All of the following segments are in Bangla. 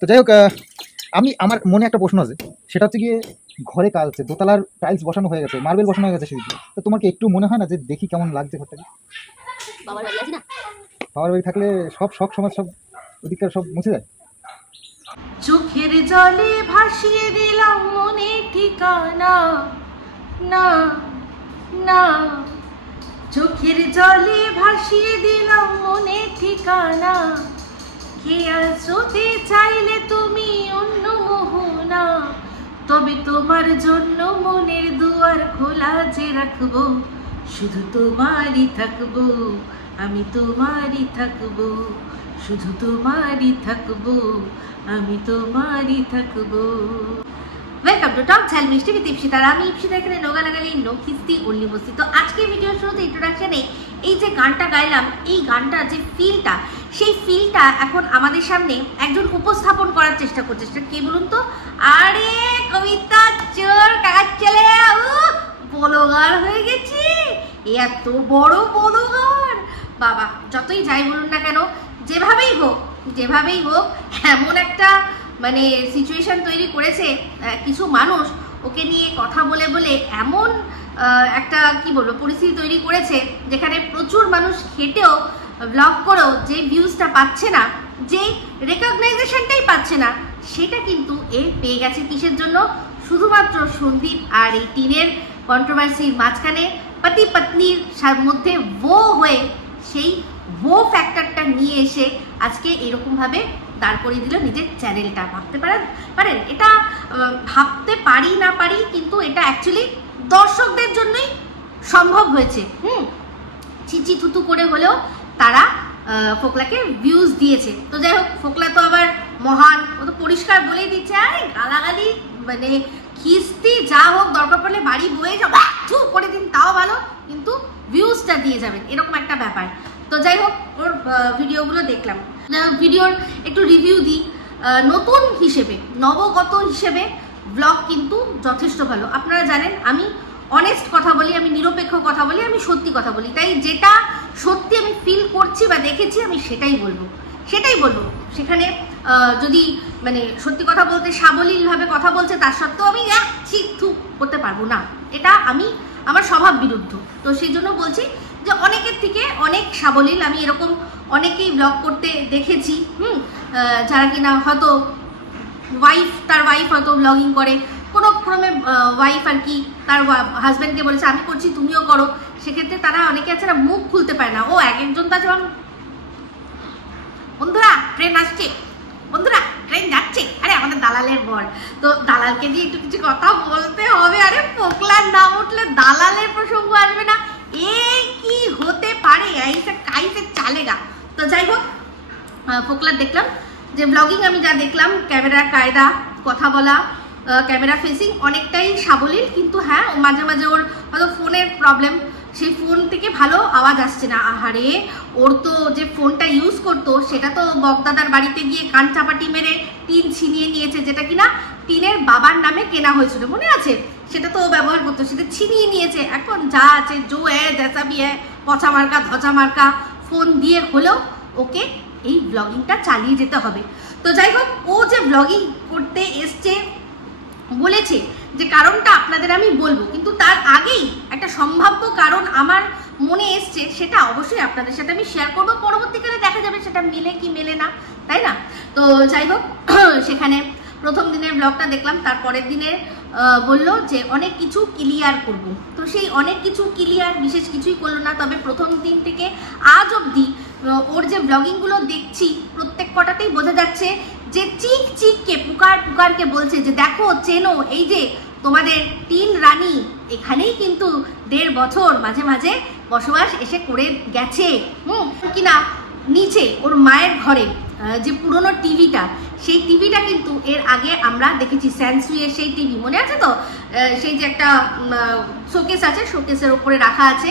তো যাই হোক, আমার মনে একটা প্রশ্ন আছে, সেটা হচ্ছে গিয়ে ঘরে কাজ হচ্ছে, দোতলার টাইলস বসানো হয়ে গেছে, মার্বেল বসানো হয়ে গেছে সেদিকে, তো তোমার কি একটু মনে হয় না যে দেখি কেমন লাগছে ঘরটাকে? বাবার বাড়ি আছি না, বাবার বাড়ি থাকলে সব শখ সমাজ সব ওদিককার সব মুছে যায়। চোখের জলে ভাসিয়ে দিলাম মনে ঠিকানা, না না, চোখের জলে ভাসিয়ে দিলাম মনে ঠিকানা, কে আসতে চাইলে তুমি অন্য মোহনা, তবে তোমার জন্য মনের দুয়ার খোলা যে রাখবো, শুধু তোমারই থাকবো, আমি তোমারই থাকবো, শুধু তোমারই থাকবো, আমি তোমারই থাকবো। ওয়েলকাম টু টক ঝাল মিষ্টি উইথ ইপসিতা। আমি ইপসিতা, এখানে নোগানাগালি নো খিস্তি অনলি বস্তি। তো আজকে ভিডিওর শুরুতে ইন্ট্রোডাকশনে এই যে গানটা গাইলাম, এই গানটা যে ফিলটা, সেই ফিলটা এখন আমাদের সামনে একজন উপস্থাপন করার চেষ্টা করছে। সেটা কে বলুন তো? আরে কবিতা চোর কাজ চলে বলগার হয়ে গেছি, এত বড় বলগার বাবা। যতই যাই বলুন না কেন, যেভাবেই হোক এমন একটা মানে সিচুয়েশন তৈরি করেছে কিছু মানুষ, ওকে নিয়ে কথা বলে বলে এমন একটা কি বলবো পরিস্থিতি তৈরি করেছে, যেখানে প্রচুর মানুষ খেটেও ব্লগ করেও যে ভিউজটা পাচ্ছে না, যে রেকগনাইজেশনটাই পাচ্ছে না, সেটা কিন্তু এ পেয়ে গেছে। কিসের জন্য? শুধুমাত্র সন্দীপ আর এই টিনের কন্ট্রোভার্সির মাঝখানে পতি পত্নীর মধ্যে वो হয়ে সেই वो ফ্যাক্টরটা নিয়ে এসে আজকে এরকমভাবে দাঁড় করিয়ে দিল নিজের চ্যানেলটা। ভাবতে পারেন এটা? ভাবতে পারি না পারি, কিন্তু এটা অ্যাকচুয়ালি দর্শকদের জন্যই সম্ভব হয়েছে। চিচি থুতু করে হলেও তারা ফোকলাকে ভিউজ দিয়েছে। তো যাই হোক, ফোকলা তো আবার মহান, ও তো পরিষ্কার বলেই দিচ্ছে, আরে গালাগালি মানে খিস্তি যা হোক, দরকার পড়লে বাড়ি বয়ে যাও করে দিন, তাও ভালো, কিন্তু ভিউজটা দিয়ে যাবেন, এরকম একটা ব্যাপার। তো যাই হোক, ওর ভিডিওগুলো দেখলাম, ভিডিওর একটু রিভিউ দিই। নতুন হিসেবে, নবগত হিসেবে ব্লগ কিন্তু যথেষ্ট ভালো। আপনারা জানেন আমি অনেস্ট কথা বলি, আমি নিরপেক্ষ কথা বলি, আমি সত্যি কথা বলি, তাই যেটা সত্যি আমি ফিল করছি বা দেখেছি আমি সেটাই বলবো। সেখানে যদি মানে সত্যি কথা বলতে সাবলীলভাবে কথা বলছে, তার সত্ত্বেও আমি থু করতে পারবো না, এটা আমার স্বভাব বিরুদ্ধ। তো সেই জন্য বলছি যে অনেকের থেকে অনেক সাবলীল। আমি এরকম অনেকেই ব্লগ করতে দেখেছি, যারা কিনা হয়তো তার ওয়াইফ হয়তো ব্লগিং করে, কোনো ক্রমে ওয়াইফ আর কি তার হাজব্যান্ডকে বলেছে আমি করছি তুমিও করো, সেক্ষেত্রে তারা অনেকে আছে না, মুখ খুলতে পারে না। ও এক একজন তো আছে, বন্ধুরা ট্রেন আসছে, বন্ধুরা ট্রেন যাচ্ছে, আরে আমাদের দালালের বর, তো দালালকে দিয়ে একটু কিছু কথা বলতে হবে। আরে ফোকলার নাম উঠলে দালালের প্রসঙ্গ আসবে না, এই কি হতে পারে? কাইসে চালেগা। তো যাই হোক, ফোকলার দেখলাম যে ব্লগিং, আমি যা দেখলাম, ক্যামেরার কায়দা, কথা বলা, ক্যামেরা ফেসিং অনেকটাই সাবলীল, কিন্তু হ্যাঁ মাঝে মাঝে ওর হয়তো ফোনের প্রবলেম, সেই ফোন থেকে ভালো আওয়াজ আসছে না। আহারে, ওর তো যে ফোনটা ইউজ করতো সেটা তো বকদাদার বাড়িতে গিয়ে কান চাপাটি মেরে টিন ছিনিয়ে নিয়েছে, যেটা কিনা টিনের বাবার নামে কেনা হয়েছিল, মনে আছে? সেটা তো ও ব্যবহার করতো, সেটা ছিনিয়ে নিয়েছে। এখন যা আছে জো জেসা ভি পচা মার্কা ধচা মার্কা ফোন দিয়ে হলেও ওকে এই ব্লগিংটা চালিয়ে যেতে হবে। তো যাই হোক, ও যে ব্লগিং করতে এসছে বলেছে যে কারণটা আপনাদের আমি বলবো, কিন্তু তার আগেই একটা সম্ভাব্য কারণ আমার মনে এসছে, সেটা অবশ্যই আপনাদের সাথে আমি শেয়ার করবো। পরবর্তীকালে দেখা যাবে সেটা মেলে কি মেলে না, তাই না? তো যাই হোক, সেখানে প্রথম দিনের ব্লগটা দেখলাম, তারপরের দিনে বলল যে অনেক কিছু ক্লিয়ার করব। তো সেই অনেক কিছু ক্লিয়ার বিশেষ কিছুই করলো না, তবে প্রথম দিন থেকে আজ অবধি ওর যে ব্লগিংগুলো দেখছি প্রত্যেক কটাতেই বোঝা যাচ্ছে যে চিককে পুকারকে বলছে যে দেখো চেনো, এই যে তোমাদের টিন রানী এখানেই কিন্তু 1.5 বছর মাঝে মাঝে বসবাস এসে করে গেছে। কিনা নিচে ওর মায়ের ঘরে যে পুরনো টিভিটা, সেই টিভিটা কিন্তু এর আগে আমরা দেখেছি, স্যানসুইয়ের সেই টিভি, মনে আছে তো? সেই যে একটা শোকেস আছে, শোকেসের ওপরে রাখা আছে,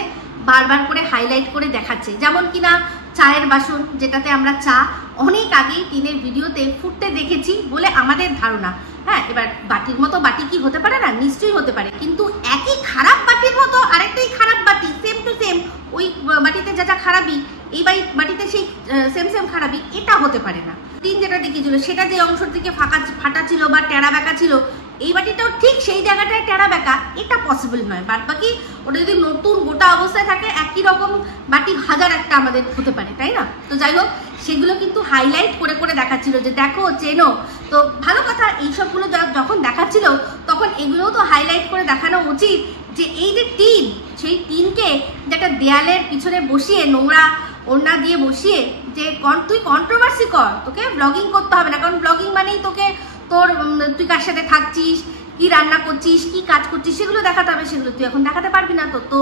বারবার করে হাইলাইট করে দেখাচ্ছে। যেমন কিনা চায়ের বাসন, যেটাতে আমরা চা অনেক আগেই টিনের ভিডিওতে ফুটতে দেখেছি বলে আমাদের ধারণা। হ্যাঁ, এবার বাটির মতো বাটি কি হতে পারে না? নিশ্চয়ই হতে পারে, কিন্তু একই খারাপ বাটির মতো আরেকটাই খারাপ বাটি, সেম টু সেম, ওই বাটিতে যা যা খারাপই এই বাটিতে সেই সেম খারাপই, এটা হতে পারে না। টিন যেটা দেখিয়েছিল সেটা যে অংশ থেকে ফাটা ছিল বা টেরা বেঁকা ছিল, এই বাটিটাও ঠিক সেই জায়গাটায় টেরা বেঁকা, এটা পসিবল নয়। বাদ বাকি ওটা যদি নতুন গোটা অবস্থায় থাকে একই রকম বাটি হাজার একটা আমাদের হতে পারে, তাই না? তো যাই হোক, সেগুলো কিন্তু হাইলাইট করে করে দেখাচ্ছিল যে দেখো চেনো। তো ভালো কথা, এইসবগুলো যখন দেখাচ্ছিল তখন এগুলোও তো হাইলাইট করে দেখানো উচিত যে এই যে টিন, সেই টিনকে যে একটা দেয়ালের পিছনে বসিয়ে নোংরা ওড়না দিয়ে বসিয়ে যে তুই কন্ট্রোভার্সি কর, তোকে ব্লগিং করতে হবে না, কারণ ব্লগিং মানেই তোকে তুই কার সাথে থাকছিস, কি রান্না করছিস, কি কাজ করছিস, সেগুলো দেখাতে হবে। সেগুলো তুই এখন দেখাতে পারবি না, তো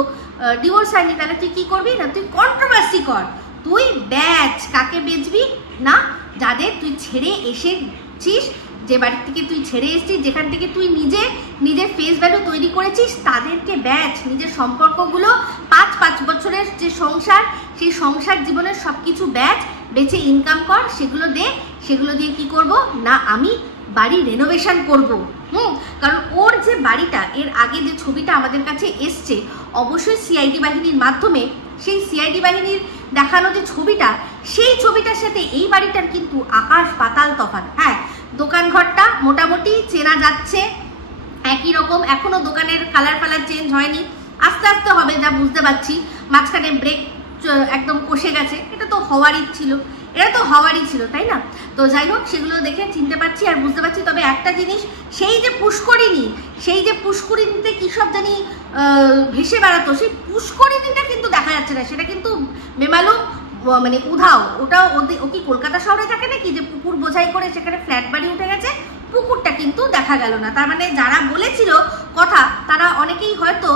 ডিভোর্স হয়নি, তাহলে তুই কি করবি না, তুই কন্ট্রোভার্সি কর। তুই ব্যাচ কাকে বেচবি না, যাদের তুই ছেড়ে এসেছিস, যে বাড়ি থেকে তুই ছেড়ে এসেছিস, যেখান থেকে তুই নিজের ফেস ভ্যালু তৈরি করেছিস, তাদেরকে ব্যাচ। নিজের সম্পর্কগুলো 5 বছরের যে সংসার, সেই সংসার জীবনের সব কিছু ব্যাচ বেচে ইনকাম কর, সেগুলো দিয়ে কি করব না, আমি বাড়ি রেনোভেশন করব। কারণ ওর যে বাড়িটা, এর আগে যে ছবিটা আমাদের কাছে এসছে, অবশ্যই সিআইডি বাহিনীর মাধ্যমে, সেই সিআইডি বাহিনীর দেখানো যে ছবিটা, সেই ছবিটার সাথে এই বাড়িটার কিন্তু আকাশ পাতাল তফাৎ। হ্যাঁ, দোকান ঘরটা মোটামুটি চেনা যাচ্ছে, একই রকম, এখনো দোকানের কালার চেঞ্জ হয়নি, আস্তে আস্তে হবে যা বুঝতে পারছি। মাঝখানে ব্রেক একদম কষে গেছে, এটা তো হওয়ারই ছিল, তাই না? তো যাই হোক, সেগুলো দেখে চিনতে পারছি আর বুঝতে পারছি। তবে একটা জিনিস, সেই যে পুষ্করিণীতে কি সব জানি ভেসে বেড়াতো, সেই পুষ্করিণীটা কিন্তু দেখা যাচ্ছে না, সেটা কিন্তু বেমালুম মানে উধাও। ওটাও ও কি কলকাতা শহরে থাকে নাকি যে পুকুর বোঝাই করে সেখানে ফ্ল্যাট বাড়ি উঠে গেছে, পুকুরটা কিন্তু দেখা গেল না। তার মানে যারা বলেছিল কথা, তারা অনেকেই হয়তো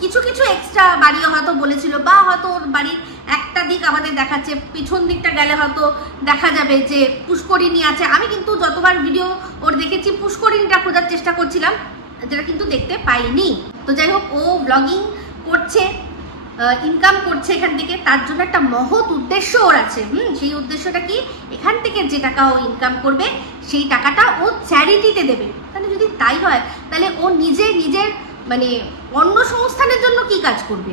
কিছু এক্সট্রা বাড়িও হয়তো বলেছিল, বা হয়তো ওর বাড়ির একটা দিক আমাদের দেখাচ্ছে, পিছন দিকটা গেলে হয়তো দেখা যাবে যে পুষ্করিণী আছে। আমি কিন্তু যতবার ভিডিও ওর দেখেছি পুষ্করিণীটা খোঁজার চেষ্টা করছিলাম, যেটা কিন্তু দেখতে পাইনি। তো যাই হোক, ও ব্লগিং করছে, ইনকাম করছে এখান থেকে, তার জন্য একটা মহৎ উদ্দেশ্য ওর আছে। সেই উদ্দেশ্যটা কি, এখান থেকে যে টাকা ও ইনকাম করবে সেই টাকাটা ও চ্যারিটিতে দেবে। তাহলে যদি তাই হয়, তাহলে ও নিজের মানে অন্য সংস্থানের জন্য কি কাজ করবে?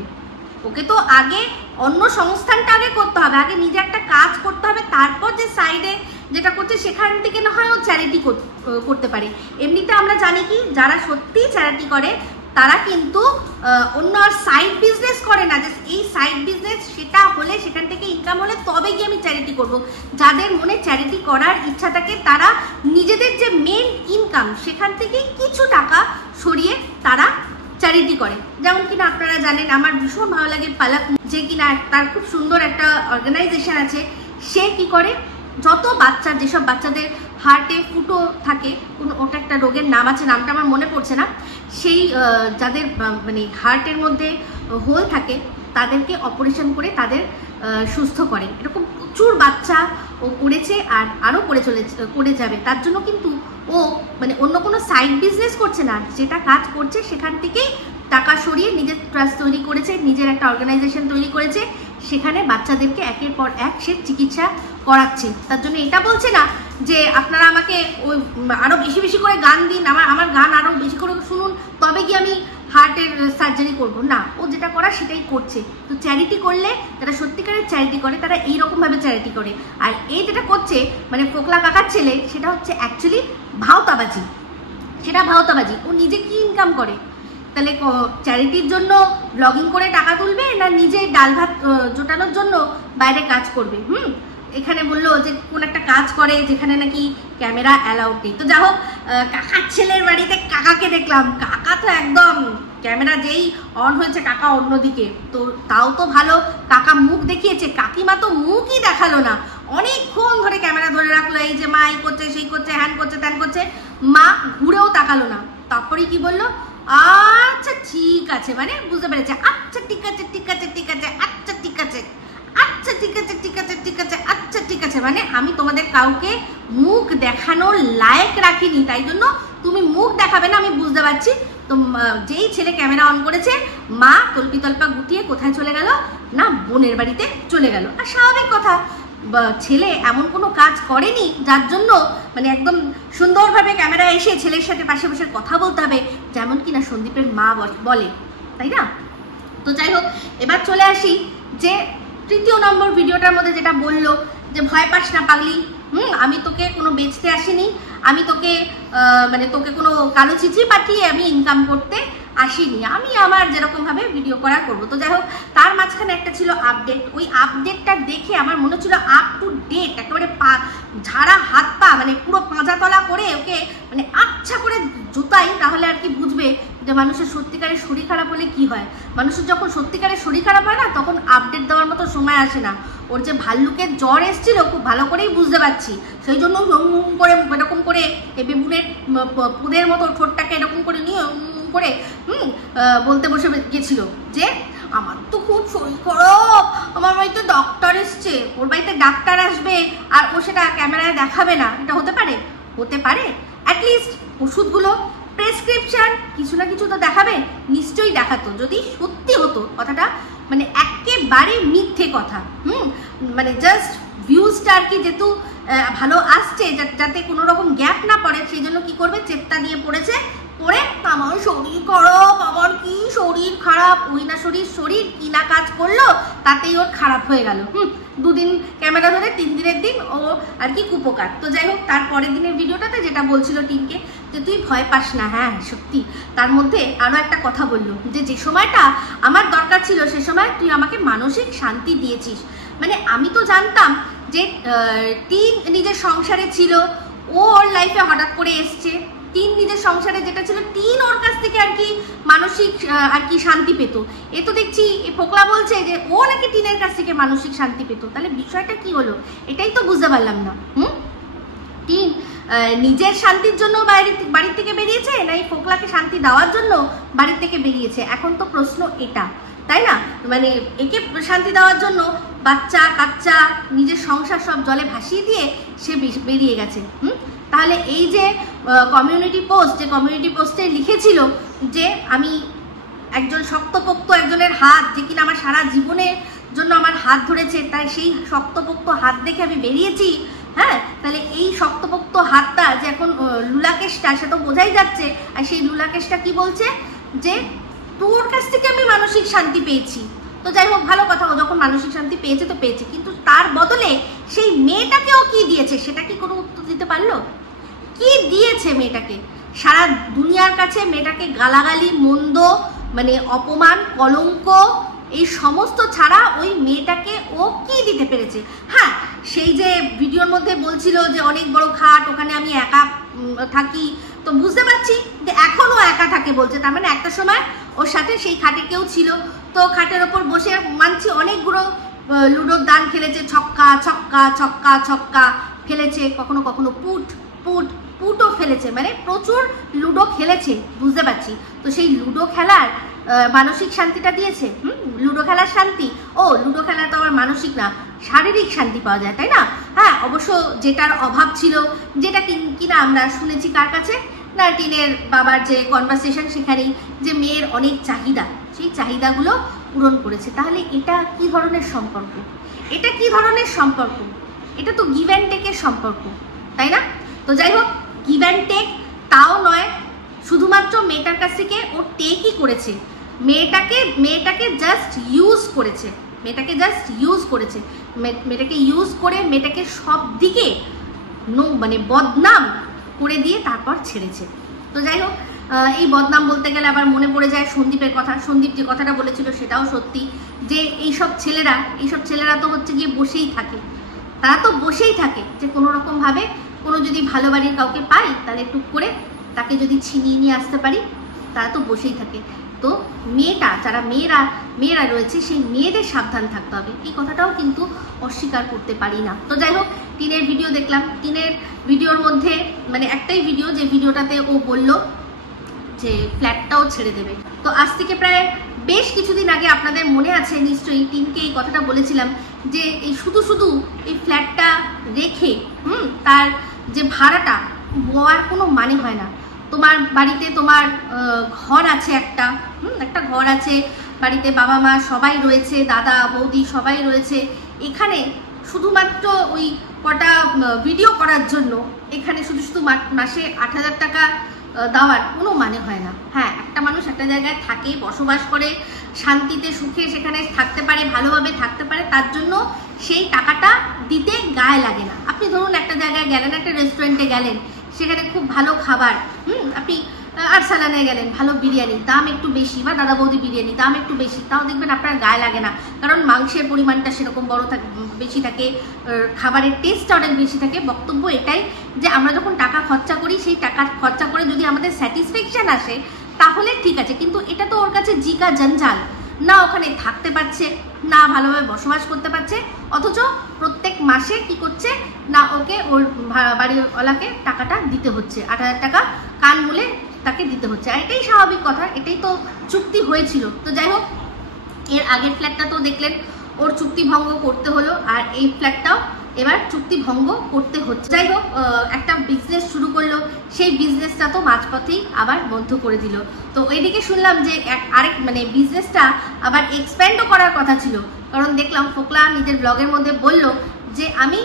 ওকে তো আগে অন্য সংস্থানটা আগে করতে হবে, আগে নিজে একটা কাজ করতে হবে, তারপর যে সাইডে যেটা করছে সেখান থেকে না হয় ও চ্যারিটি করতে পারে। এমনিতে আমরা জানি কি, যারা সত্যিই চ্যারিটি করে তারা কিন্তু অন্য আর সাইড বিজনেস করে না, যে এই সাইড বিজনেস সেটা হলে, সেখান থেকে ইনকাম হলে তবে গিয়ে আমি চ্যারিটি করব। যাদের মনে চ্যারিটি করার ইচ্ছা থাকে, তারা নিজেদের যে মেন ইনকাম সেখান থেকেই কিছু টাকা সরিয়ে তারা চ্যারিটি করে। যেমন কিনা আপনারা জানেন, আমার ভীষণ ভালো লাগে পালাক, যে কিনা তার খুব সুন্দর একটা অর্গানাইজেশন আছে। সে কি করে, যত যেসব বাচ্চাদের হার্টে ফুটো থাকে, ওটা একটা রোগের নাম আছে, নামটা আমার মনে পড়ছে না, সেই যাদের মানে হার্টের মধ্যে হোল থাকে, তাদেরকে অপারেশন করে তাদের সুস্থ করে। এরকম প্রচুর বাচ্চা ও করেছে, আর আরও করে যাবে। তার জন্য কিন্তু ও মানে অন্য কোনো সাইড বিজনেস করছে না, যেটা কাজ করছে সেখান থেকেই টাকা সরিয়ে নিজের ট্রাস্ট তৈরি করেছে, নিজের একটা অর্গানাইজেশন তৈরি করেছে, সেখানে বাচ্চাদেরকে একের পর এক সে চিকিৎসা করাচ্ছে। তার জন্য এটা বলছে না যে আপনারা আমাকে ওই আরও বেশি করে গান দিন, আমার গান আরও বেশি করে শুনুন, তবে গিয়ে আমি হার্টের সার্জারি করব না। ও যেটা করার সেটাই করছে। তো চ্যারিটি করলে, যারা সত্যিকারের চ্যারিটি করে, তারা এইরকমভাবে চ্যারিটি করে। আর এই যেটা করছে মানে ফোকলা কাকার ছেলে, সেটা হচ্ছে অ্যাকচুয়ালি ভাওতাবাজি। ও নিজে কি ইনকাম করে? তাহলে চ্যারিটির জন্য ব্লগিং করে টাকা তুলবে, না নিজে ডাল ভাত জোটানোর জন্য বাইরে কাজ করবে? এখানে বললো যে কোন একটা কাজ করে যেখানে নাকি ক্যামেরা অ্যালাউড নেই। তো যাই হোক, কাকার ছেলের বাড়িতে কাকাকে দেখলাম, কাকা তো একদম ক্যামেরা যেই অন হয়েছে কাকা অন্যদিকে। তো তাও তো ভালো, কাকা মুখ দেখিয়েছে, কাকিমা তো মুখই দেখালো না, অনেকক্ষণ ধরে ক্যামেরা ধরে রাখলো, এই যে মা এই করছে, সেই করছে, হ্যান করছে, ত্যান করছে, মা ঘুরেও তাকালো না। তারপরেই কি বললো, আচ্ছা ঠিক আছে, মানে বুঝতে পেরেছে, আচ্ছা ঠিক আছে, আচ্ছা ঠিক আছে, মানে আমি তোমাদের কাউকে মুখ দেখানোর লায়ক রাখিনি, তাই জন্য তুমি মুখ দেখাবে না, আমি বুঝতে পারছি। তো যেই ছেলে ক্যামেরা অন করেছে, মা তল্পা গুটিয়ে কোথায় চলে গেল না, বোনের বাড়িতে চলে গেল। আর স্বাভাবিক কথা, ছেলে এমন কোনো কাজ করেনি যার জন্য মানে একদম সুন্দরভাবে ক্যামেরা এসে ছেলের সাথে পাশে বসে কথা বলতে হবে, যেমন কিনা সন্দীপের মা বলে, তাই না? তো যাই হোক, এবার চলে আসি যে তৃতীয় নম্বর ভিডিওটার মধ্যে যেটা বললো যে ভয় পাস না পাগলি, আমি তোকে কোনো বেচতে আসিনি, আমি তোকে মানে তোকে কোনো কালো চিঠি পাঠিয়ে আমি ইনকাম করতে আসিনি, আমি আমার যেরকমভাবে ভিডিও করা করবো। তো যাই হোক, তার মাঝখানে একটা ছিল আপডেট, ওই আপডেটটা দেখে আমার মনে হচ্ছিল আপ টু ডেট, একেবারে ঝাড়া হাত পা মানে পুরো পাঁজাতলা করে ওকে মানে আচ্ছা করে জুতাই, তাহলে আর কি বুঝবে যে মানুষের সত্যিকারের শরীর খারাপ হলে কি হয়। মানুষের যখন সত্যিকারের শরীর খারাপ হয় না, তখন আপডেট দেওয়ার মতো সময় আসে না। ওর যে ভাল্লুকের জ্বর এসেছিল খুব ভালো করেই বুঝতে পারছি, সেই জন্য করে এরকম করে বেবুনের পুদের মতো ঠোঁটটাকে এরকম করে নিয়ে করে বলতে বসে গেছিল যে আমার তো খুব শরীর খারাপ, আমার বাড়িতে ডক্টর এসছে, ওর বাড়িতে ডাক্তার আসবে আর ও সেটা ক্যামেরায় দেখাবে না, এটা হতে পারে? হতে পারে। অ্যাটলিস্ট ওষুধগুলো প্রেসক্রিপশন কিছু না কিছু তো দেখাবে, নিশ্চয়ই দেখাতো যদি সত্যি হতো কথাটা, মানে একেবারে মিথ্যে কথা। মানে জাস্ট ভিউজটা আর কি যেহেতু ভালো আসছে, যাতে কোনো রকম গ্যাপ না পড়ে, সেই জন্য কি করবে, চেপ্তা দিয়ে পড়েছে, পড়ে আমার শরীর খারাপ, আমার কি শরীর খারাপ, ওই না শরীর কি না কাজ করলো তাতেই ওর খারাপ হয়ে গেল। দুদিন ক্যামেরা ধরে, 3 দিনের দিন ও আর কি কুপোকার। তো যাই হোক, তার পরের দিনের ভিডিওটাতে যেটা বলছিল টিমকে যে তুই ভয় পাস না, হ্যাঁ সত্যি। তার মধ্যে আরও একটা কথা বললো যে সময়টা আমার দরকার ছিল সে সময় তুই আমাকে মানসিক শান্তি দিয়েছিস। মানে আমি তো জানতাম যে টিন নিজের সংসারে ছিল, ও ওর লাইফে হঠাৎ করে এসছে, টিন নিজের সংসারে যেটা ছিল, টিন ওর কাছ থেকে আর কি মানসিক আর কি শান্তি পেত। এ তো দেখছি এ ফোকলা বলছে যে ও নাকি টিনের কাছ থেকে মানসিক শান্তি পেত। তাহলে বিষয়টা কি হলো, এটাই তো বুঝতে পারলাম না। টিন নিজের শান্তির জন্য বাড়ির থেকে বেরিয়েছে, না এই ফোকলাকে শান্তি দেওয়ার জন্য বাড়ির থেকে বেরিয়েছে? এখন তো প্রশ্ন এটা, তাই না? মানে একে শান্তি দেওয়ার জন্য বাচ্চা কাচ্চা নিজের সংসার সব জলে ভাসিয়ে দিয়ে সে বেরিয়ে গেছে। তাহলে এই যে কমিউনিটি পোস্টে লিখেছিল যে আমি একজন শক্তপোক্ত একজনের হাত, যে কিনা আমার সারা জীবনের জন্য আমার হাত ধরেছে, তাই সেই শক্তপোক্ত হাত দেখে আমি বেরিয়েছি। হ্যাঁ, তাহলে এই শক্তপোক্ত হাতটা যে এখন লুলাকেশটা, সে তো বোঝাই যাচ্ছে। আর সেই লুলাকেশটা কি বলছে যে তোর কাছ থেকে আমি মানসিক শান্তি পেয়েছি। তো যাই হোক, ভালো কথা, ও যখন মানসিক শান্তি পেয়েছে তো পেয়েছে, কিন্তু তার বদলে সেই মেয়েটাকেও কি দিয়েছে সেটা কি কোনো উত্তর দিতে পারলো? কি দিয়েছে মেয়েটাকে? সারা দুনিয়ার কাছে মেয়েটাকে গালাগালি, মন্দ, মানে অপমান, কলঙ্ক, এই সমস্ত ছাড়া ওই মেয়েটাকে ও কি দিতে পেরেছে? হ্যাঁ, সেই যে ভিডিওর মধ্যে বলছিল যে অনেক বড় খাট, ওখানে আমি একা থাকি, তো বুঝতে পারছি যে এখনও একা থাকে বলছে, তার মানে একটা সময় ওর সাথে সেই খাটে কেউ ছিল। তো খাটের ওপর বসে মানছি অনেকগুলো লুডোর দান খেলেছে, ছক্কা ছক্কা ছক্কা ছক্কা ফেলেছে, কখনো কখনো পুটও ফেলেছে, মানে প্রচুর লুডো খেলেছে, বুঝতে পারছি। তো সেই লুডো খেলার মানসিক শান্তিটা দিয়েছে। লুডো খেলার শান্তি, ও লুডো খেলা তো আমার মানসিক না, শারীরিক শান্তি পাওয়া যায়, তাই না? হ্যাঁ, অবশ্য যেটার অভাব ছিল, যেটা কিনা আমরা শুনেছি কার কাছে না, টিনের বাবার যে কনভারসেশন, সেখানেই যে মেয়ের অনেক চাহিদা, সেই চাহিদাগুলো পূরণ করেছে। তাহলে এটা কি ধরনের সম্পর্ক? এটা কি ধরনের সম্পর্ক? এটা তো গিভ অ্যান্ড টেকের সম্পর্ক, তাই না? তো যাই হোক, গিভ অ্যান্ড টেক তাও নয়, শুধুমাত্র মেয়েটার কাছ থেকে ও টেকই করেছে। মেয়েটাকে জাস্ট ইউজ করেছে, মেয়েটাকে ইউজ করে মেয়েটাকে সব দিকে মানে বদনাম করে দিয়ে তারপর ছেড়েছে। তো যাই হোক, এই বদনাম বলতে গেলে আবার মনে পড়ে যায় সন্দীপের কথা। সন্দীপ যে কথাটা বলেছিল সেটাও সত্যি, যে এইসব ছেলেরা তো হচ্ছে গিয়ে বসেই থাকে, তারা তো বসেই থাকে যে কোনো রকমভাবে কোনো যদি ভালো বাড়ির কাউকে পাই তাহলে টুক করে তাকে যদি ছিনিয়ে নিয়ে আসতে পারি, তারা তো বসেই থাকে। তো যারা মেয়েরা রয়েছে, সেই মেয়েদের সাবধান থাকতে হবে, এই কথাটাও কিন্তু অস্বীকার করতে পারি না। তো যাই হোক, টিনের ভিডিও দেখলাম, টিনের ভিডিওর মধ্যে মানে একটাই ভিডিও, যে ভিডিওটাতে ও বলল যে ফ্ল্যাটটাও ছেড়ে দেবে। তো আজ থেকে প্রায় বেশ কিছুদিন আগে আপনাদের মনে আছে নিশ্চয়ই, টিনকে এই কথাটা বলেছিলাম যে এই শুধু এই ফ্ল্যাটটা রেখে তার যে ভাড়াটা হওয়ার কোনো মানে হয় না। তোমার বাড়িতে তোমার ঘর আছে, একটা ঘর আছে বাড়িতে, বাবা মা সবাই রয়েছে, দাদা বৌদি সবাই রয়েছে। এখানে শুধুমাত্র ওই কটা ভিডিও করার জন্য এখানে শুধু মাসে 8,000 টাকা দেওয়ার কোনো মানে হয় না। হ্যাঁ, একটা মানুষ একটা জায়গায় থাকে, বসবাস করে, শান্তিতে সুখে সেখানে থাকতে পারে, ভালোভাবে থাকতে পারে, তার জন্য সেই টাকাটা দিতে গায়ে লাগে না। আপনি ধরুন একটা জায়গায় গেলেন, একটা রেস্টুরেন্টে গেলেন, সেখানে খুব ভালো খাবার, আপনি আরসালানে গেলেন, ভালো বিরিয়ানি, দাম একটু বেশি, বা দাদা বৌদি বিরিয়ানি দাম একটু বেশি, তাও দেখবেন আপনার গায়ে লাগে না, কারণ মাংসের পরিমাণটা সেরকম বড় থাকে, বেশি থাকে, খাবারের টেস্টটা অনেক বেশি থাকে। বক্তব্য এটাই যে আমরা যখন টাকা খরচা করি, সেই টাকা খরচা করে যদি আমাদের স্যাটিসফ্যাকশন আসে তাহলে ঠিক আছে, কিন্তু এটা তো ওর কাছে জিকা জঞ্জাল, না ওখানে থাকতে পারছে, না ভালোভাবে বসবাস করতে পারছে, অথচ প্রত্যেক মাসে কি করছে না, ওকে ওর বাড়িওয়ালাকে টাকাটা দিতে হচ্ছে, 8,000 টাকা কান মূলে তাকে দিতে হচ্ছে। আর এটাই স্বাভাবিক কথা, এটাই তো চুক্তি হয়েছিল। তো যাই হোক, এর আগের ফ্ল্যাটটা তো দেখলেন ওর চুক্তি ভঙ্গ করতে হলো, আর এই ফ্ল্যাটটাও এবার চুক্তি ভঙ্গ করতে হচ্ছে। যাই হোক, একটা বিজনেস শুরু করলো, সেই বিজনেসটা তো মাঝপথেই আবার বন্ধ করে দিল। তো এইদিকে শুনলাম যে আরেক মানে বিজনেসটা আবার এক্সপ্যান্ডও করার কথা ছিল, কারণ দেখলাম ফোকলা নিজের ব্লগের মধ্যে বলল যে আমি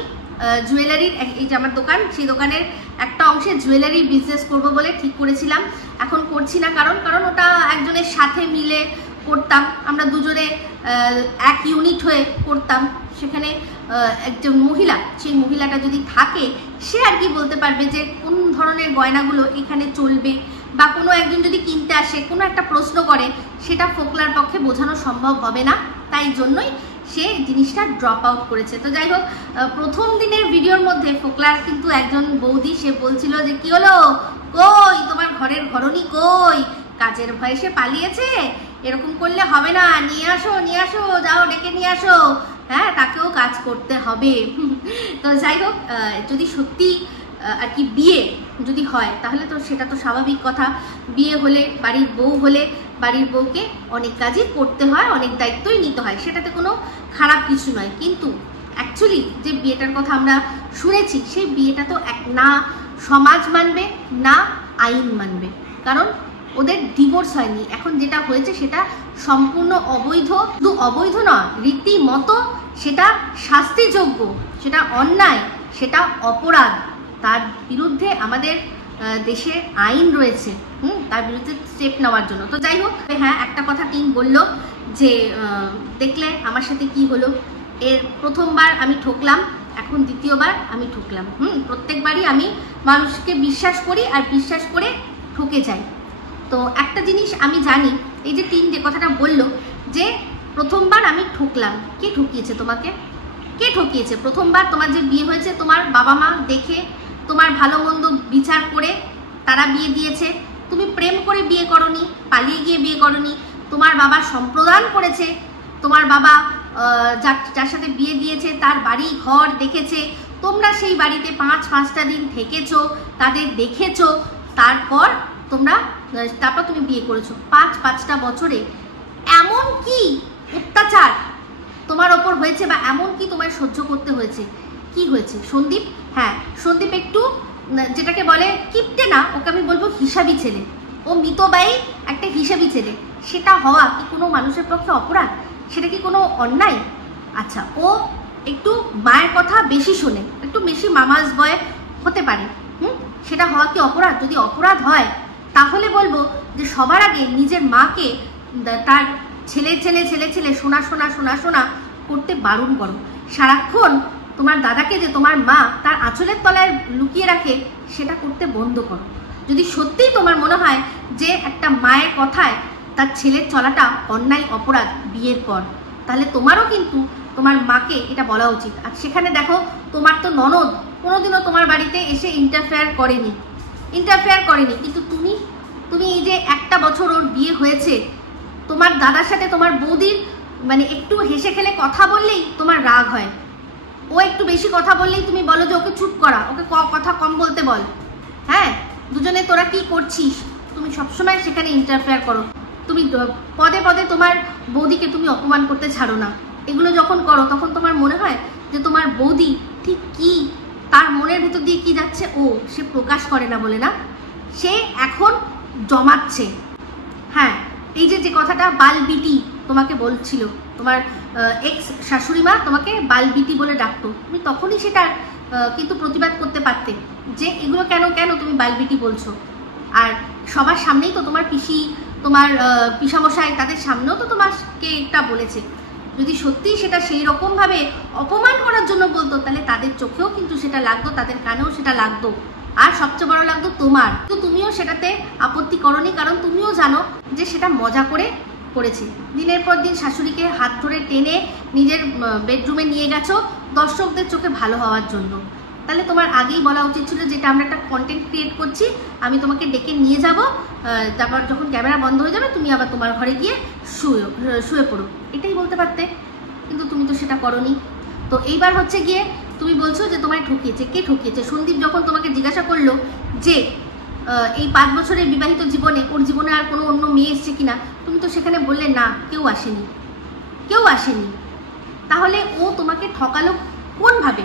জুয়েলারির, এই যে আমার দোকান, সেই দোকানের একটা অংশে জুয়েলারি বিজনেস করব বলে ঠিক করেছিলাম, এখন করছি না। কারণ ওটা একজনের সাথে মিলে করতাম, আমরা দুজনে এক ইউনিট হয়ে করতাম। সেখানে একজন মহিলা, সেই মহিলাটা যদি থাকে, সে আর কি বলতে পারবে যে কোন ধরনের গয়নাগুলো এখানে চলবে, বা কোনো একজন যদি কিনতে আসে, কোনো একটা প্রশ্ন করে, সেটা ফোকলার পক্ষে বোঝানো সম্ভব হবে না, তাই জন্যই সে জিনিসটা ড্রপ আউট করেছে। তো যাই হোক, প্রথম দিনের ভিডিওর মধ্যে ফোকলার কিন্তু একজন বৌদি, সে বলছিল যে কি হলো, কই তোমার ঘরের ঘরণী কই, কাজের ভয়ে সে পালিয়েছে, এরকম করলে হবে না, নিয়ে আসো যাও, ডেকে নিয়ে আসো, হ্যাঁ তাকেও কাজ করতে হবে। তো যাই হোক, যদি সত্যি আর কি বিয়ে যদি হয়, তাহলে তো সেটা তো স্বাভাবিক কথা, বিয়ে হলে, বাড়ির বউ হলে, বাড়ির বউকে অনেক কাজই করতে হয়, অনেক দায়িত্বই নিতে হয়, সেটাতে কোনো খারাপ কিছু নয়। কিন্তু অ্যাকচুয়ালি যে বিয়েটার কথা আমরা শুনেছি, সেই বিয়েটা তো না সমাজ মানবে, না আইন মানবে, কারণ ওদের ডিভোর্স হয়নি। এখন যেটা হয়েছে সেটা সম্পূর্ণ অবৈধ, শুধু অবৈধ নয়, রীতিমতো সেটা শাস্তিযোগ্য, সেটা অন্যায়, সেটা অপরাধ, তার বিরুদ্ধে আমাদের দেশে আইন রয়েছে, তার বিরুদ্ধে স্টেপ নেওয়ার জন্য। তো যাই হোক, হ্যাঁ একটা কথা টিম বললো যে দেখলে আমার সাথে কি হলো, এর প্রথমবার আমি ঠকলাম, এখন দ্বিতীয়বার আমি ঠকলাম। প্রত্যেকবারই আমি মানুষকে বিশ্বাস করি, আর বিশ্বাস করে ঠকে যাই। তো একটা জিনিস আমি জানি, এই যে টিম যে কথাটা বললো যে প্রথমবার আমি ঠকলাম, কে ঠকিয়েছে তোমাকে, কে ঠকিয়েছে? প্রথমবার তোমার যে বিয়ে হয়েছে, তোমার বাবা মা দেখে, তোমার ভালো মন্দ বিচার করে তারা বিয়ে দিয়েছে, তুমি প্রেম করে বিয়ে করনি, পালিয়ে গিয়ে বিয়ে করনি, তোমার বাবা সম্প্রদান করেছে, তোমার বাবা যার সাথে বিয়ে দিয়েছে তার বাড়ি ঘর দেখেছে, তোমরা সেই বাড়িতে 5-5টা দিন থেকেছো, তাদের দেখেছো, তারপর তুমি বিয়ে করেছো। 5-5টা বছরে এমন কি অত্যাচার তোমার ওপর হয়েছে, বা এমন কি তোমায় সহ্য করতে হয়েছে? কি হয়েছে? সন্দীপ, হ্যাঁ সন্দীপ একটু যেটাকে বলে কিপটে না, ওকে আমি বলবো হিসাবি ছেলে, ও মিতব্যয়ী একটা হিসাবি ছেলে। সেটা হওয়া কি কোনো মানুষের পক্ষে অপরাধ? সেটা কি কোনো অন্যায়? আচ্ছা, ও একটু মায়ের কথা বেশি শোনে, একটু বেশি মামাজ বয় হতে পারে, সেটা হওয়া কি অপরাধ? যদি অপরাধ হয় তাহলে বলবো যে সবার আগে নিজের মাকে তার ছেলে শোনা করতে বারণ করো। সারাক্ষণ তোমার দাদাকে যে তোমার মা তার আঁচলের তলায় লুকিয়ে রাখে, সেটা করতে বন্ধ করো। যদি সত্যিই তোমার মনে হয় যে একটা মায়ের কথায় তার ছেলের চলাটা অন্যায়, অপরাধ বিয়ের পর, তাহলে তোমারও কিন্তু তোমার মাকে এটা বলা উচিত। আর সেখানে দেখো, তোমার তো ননদ কোনোদিনও তোমার বাড়িতে এসে ইন্টারফেয়ার করেনি, কিন্তু তুমি এই যে একটা বছর ওর বিয়ে হয়েছে, তোমার দাদার সাথে তোমার বৌদির মানে একটু হেসে খেলে কথা বললেই তোমার রাগ হয়, ও একটু বেশি কথা বললেই তুমি বলো যে ওকে চুপ করা, ওকে কথা কম বলতে বল। হ্যাঁ, দুজনে তোরা কি করছিস? তুমি সবসময় সেখানে ইন্টারফেয়ার করো, তুমি পদে পদে তোমার বৌদিকে তুমি অপমান করতে ছাড়ো না। এগুলো যখন করো তখন তোমার মনে হয় যে তোমার বৌদি ঠিক কি, তার মনের ভেতর দিয়ে কি যাচ্ছে সে প্রকাশ করে না বলে না, সে এখন জমাচ্ছে। হ্যাঁ, এই যে কথাটা বালবিটি তোমাকে বলছিল, তোমার এক্স শাশুড়ি মা তোমাকে বালবিটি বলে ডাকতো, তুমি তখনই সেটা কিন্তু প্রতিবাদ করতে পারতে যে এগুলো কেন তুমি বালবিটি বলছো। আর সবার সামনেই তো তোমার পিসি, তোমার পিসামশাই, তাদের সামনেও তো তোমাকে এটা বলেছে। যদি সত্যিই সেটা সেই রকমভাবে অপমান করার জন্য বলতো, তাহলে তাদের চোখেও কিন্তু সেটা লাগতো, তাদের কানেও সেটা লাগতো, আর সবচেয়ে বড় লাগতো তোমার। তো তুমিও সেটাতে আপত্তি করনি, কারণ তুমিও জানো যে সেটা মজা করে করেছে। দিনের পর দিন শাশুড়িকে হাত ধরে টেনে নিজের বেডরুমে নিয়ে গেছো দর্শকদের চোখে ভালো হওয়ার জন্য। তাহলে তোমার আগেই বলা উচিত ছিল, যেটা আমরা একটা কন্টেন্ট ক্রিয়েট করছি, আমি তোমাকে ডেকে নিয়ে যাব, তারপর যখন ক্যামেরা বন্ধ হয়ে যাবে তুমি আবার তোমার ঘরে গিয়ে শুয়ে পড়ো, এটাই বলতে পারতে। কিন্তু তুমি তো সেটা করোনি। তো এইবার হচ্ছে গিয়ে তুমি বলছো যে তোমায় ঠকিয়েছে। কে ঠকিয়েছে? সন্দীপ যখন তোমাকে জিজ্ঞাসা করলো যে এই 5 বছরের বিবাহিত জীবনে ওর জীবনে আর কোনো অন্য মেয়ে এসছে কিনা, তুমি তো সেখানে বললে না, কেউ আসেনি, কেউ আসেনি। তাহলে ও তোমাকে ঠকালো কোনভাবে?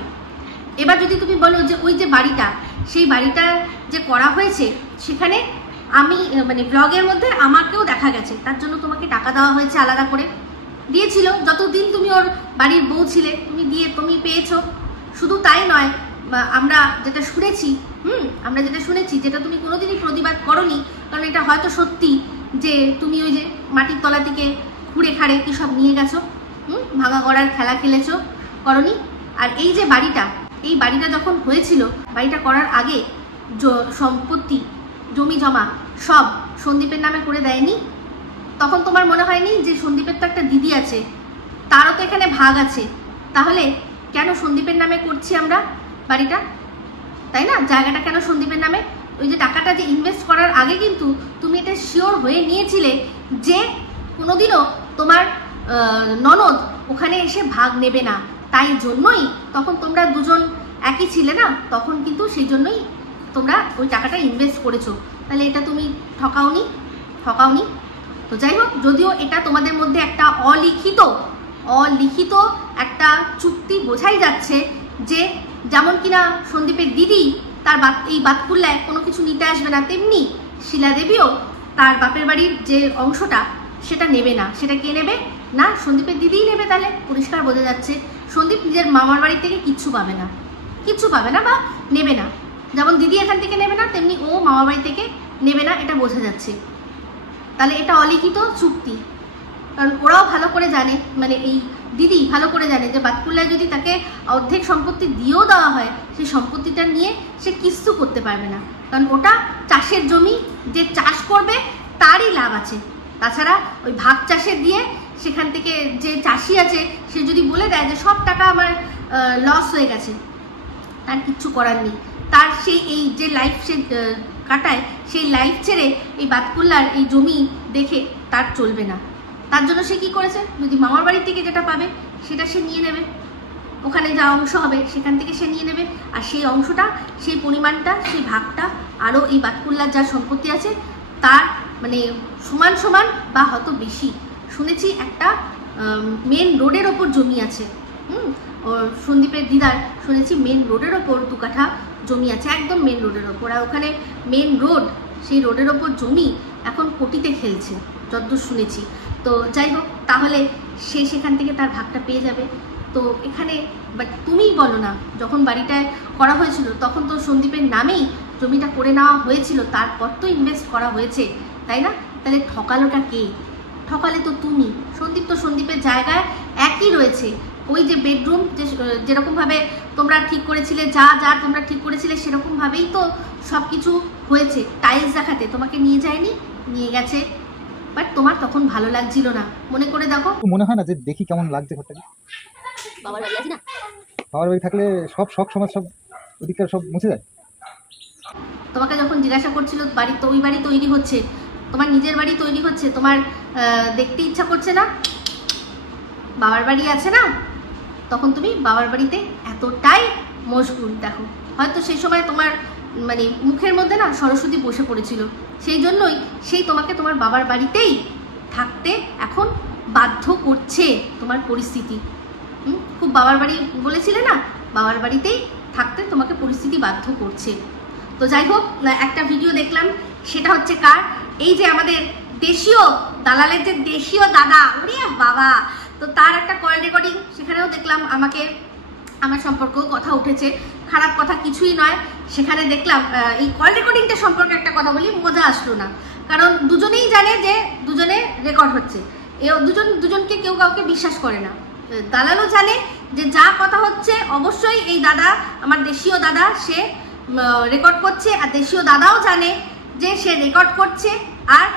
এবার যদি তুমি বলো যে ওই যে বাড়িটা, সেই বাড়িটা যে করা হয়েছে সেখানে আমি মানে ব্লগের মধ্যে আমাকেও দেখা গেছে, তার জন্য তোমাকে টাকা দেওয়া হয়েছে, আলাদা করে দিয়েছিল। যতদিন তুমি ওর বাড়ির বউ ছিলে তুমি পেয়েছো। শুধু তাই নয়, আমরা যেটা শুনেছি, যেটা তুমি কোনোদিনই প্রতিবাদ করোনি, কারণ এটা হয়তো সত্যি যে তুমি ওই যে মাটির তলা থেকে খুঁড়ে খাড়ে কি সব নিয়ে গেছো, ভাঙা গড়ার খেলা খেলেছো, করনি। আর এই যে বাড়িটা, এই বাড়িটা যখন হয়েছিল, বাড়িটা করার আগে সম্পত্তি জমি জমা সব সন্দীপের নামে করে দেয়নি? তখন তোমার মনে হয়নি যে সন্দীপের তো একটা দিদি আছে, তারও তো এখানে ভাগ আছে, তাহলে কেন সন্দীপের নামে করছি আমরা বাড়িটা, তাই না? জায়গাটা কেন সন্দীপের নামে? ওই যে টাকাটা যে ইনভেস্ট করার আগে কিন্তু তুমি এটা শিওর হয়ে নিয়েছিলে যে কোনোদিনও তোমার ননদ ওখানে এসে ভাগ নেবে না, তাই জন্যই তখন তোমরা দুজন একই ছিলে না, তখন কিন্তু সেই জন্যই তোমরা ওই টাকাটা ইনভেস্ট করেছো। তাহলে এটা তুমি ঠকাওনি। তো যাই হোক, যদিও এটা তোমাদের মধ্যে একটা অলিখিত একটা চুক্তি বোঝাই যাচ্ছে, যে যেমন কিনা সন্দীপের দিদি তার এই বাতকুল্লায় কোনো কিছু নিতে আসবে না, তেমনি শিলা দেবীও তার বাপের বাড়ির যে অংশটা সেটা নেবে না। সেটা কে নেবে? না, সন্দীপের দিদিই নেবে। তাহলে পরিষ্কার বোঝা যাচ্ছে সন্দীপ নিজের মামার বাড়ি থেকে কিচ্ছু পাবে না বা নেবে না। যেমন দিদি এখান থেকে নেবে না, তেমনি ও মামার বাড়ি থেকে নেবে না, এটা বোঝা যাচ্ছে। তাহলে এটা অলিখিত চুক্তি, কারণ ওরাও ভালো করে জানে, মানে এই দিদি ভালো করে জানে যে বাতকুল্লায় যদি তাকে অর্ধেক সম্পত্তি দিয়েও দেওয়া হয়, সেই সম্পত্তিটা নিয়ে সে কিচ্ছু করতে পারবে না, কারণ ওটা চাষের জমি, যে চাষ করবে তারই লাভ আছে। তাছাড়া ওই ভাগ চাষে দিয়ে সেখান থেকে যে চাষি আছে সে যদি বলে দেয় যে সব টাকা আমার লস হয়ে গেছে, তার কিচ্ছু করার নেই। তার সেই এই যে লাইফ সে কাটায়, সেই লাইফ ছেড়ে এই বাতকুল্লার এই জমি দেখে তার চলবে না। তার জন্য সে কি করেছে, যদি মামার বাড়ি থেকে যেটা পাবে সেটা সে নিয়ে নেবে, ওখানে যা অংশ হবে সেখান থেকে সে নিয়ে নেবে, আর সেই অংশটা, সেই পরিমাণটা, সেই ভাগটা আরও এই বাতকুল্লার যা সম্পত্তি আছে তার মানে সমান বা হয়তো বেশি। শুনেছি একটা মেন রোডের ওপর জমি আছে, সন্দীপের দিদার শুনেছি মেন রোডের ওপর 2 কাঠা জমি আছে, একদম মেন রোডের ওপর। আর ওখানে মেন রোড, সেই রোডের ওপর জমি এখন কোটিতে খেলছে যতদূর শুনেছি। তো যাই হোক, তাহলে সে সেখান থেকে তার ভাগটা পেয়ে যাবে। তো এখানে বাট তুমিই বলো না, যখন বাড়িটায় করা হয়েছিল তখন তো সন্দীপের নামেই জমিটা করে নেওয়া হয়েছিল, তারপর তো ইনভেস্ট করা হয়েছে, তাই না? তাহলে ঠকালোটা কে? ঠকালে তো তুমি। সন্দীপ তো সন্দীপের জায়গায় একই রয়েছে। ওই যে বেডরুম যেরকমভাবে তোমরা ঠিক করেছিলে, যা তোমরা ঠিক করেছিলে সেরকমভাবেই তো সব কিছু হয়েছে। টাইলস দেখাতে তোমাকে নিয়ে যায়নি, নিয়ে গেছে, বাট তোমার তখন ভালো লাগছিল না। মনে করে দেখো, মনে হয় না যে দেখি কেমন লাগছে ঘরটাকে? বাবার বাড়ি আছে না, বাবার বাড়ি থাকলে সব সমাজ সব ওদিককার সব মুছে যায়। তোমাকে যখন জিজ্ঞাসা করছিল বাড়ি তো ওই বাড়ি তৈরি হচ্ছে, তোমার নিজের বাড়ি তৈরি হচ্ছে, তোমার দেখতে ইচ্ছা করছে না বাবার বাড়ি আছে না, তখন তুমি বাবার বাড়িতে এতটাই মশগুল। দেখো, হয়তো সেই সময় তোমার মানে মুখের মধ্যে না সরস্বতী বসে পড়েছিল, সেই জন্যই সেই তোমাকে তোমার বাবার বাড়িতেই থাকতে এখন বাধ্য করছে তোমার পরিস্থিতি। খুব বাবার বাড়ি বলেছিলে না, বাবার বাড়িতেই থাকতে তোমাকে পরিস্থিতি বাধ্য করছে। তো যাই হোক, একটা ভিডিও দেখলাম, সেটা হচ্ছে কার, এই যে আমাদের দেশীয় দালালের যে দেশীয় দাদা, ওরে বাবা, তো তার একটা কল রেকর্ডিং, সেখানেও দেখলাম আমার সম্পর্কেও কথা উঠেছে, খারাপ কথা কিছুই নয়। সেখানে দেখলাম এই কল রেকর্ডিংটা সম্পর্কে একটা কথা বলি, মজা আসলো না, কারণ দুজনেই জানে যে দুজনে রেকর্ড হচ্ছে। দুজন দুজনকে কেউ কাউকে বিশ্বাস করে না। দালালও জানে যে যা কথা হচ্ছে অবশ্যই এই দাদা, আমার দেশীয় দাদা, সে রেকর্ড করছে, আর দেশীয় দাদাও জানে যে সে রেকর্ড করছে, আর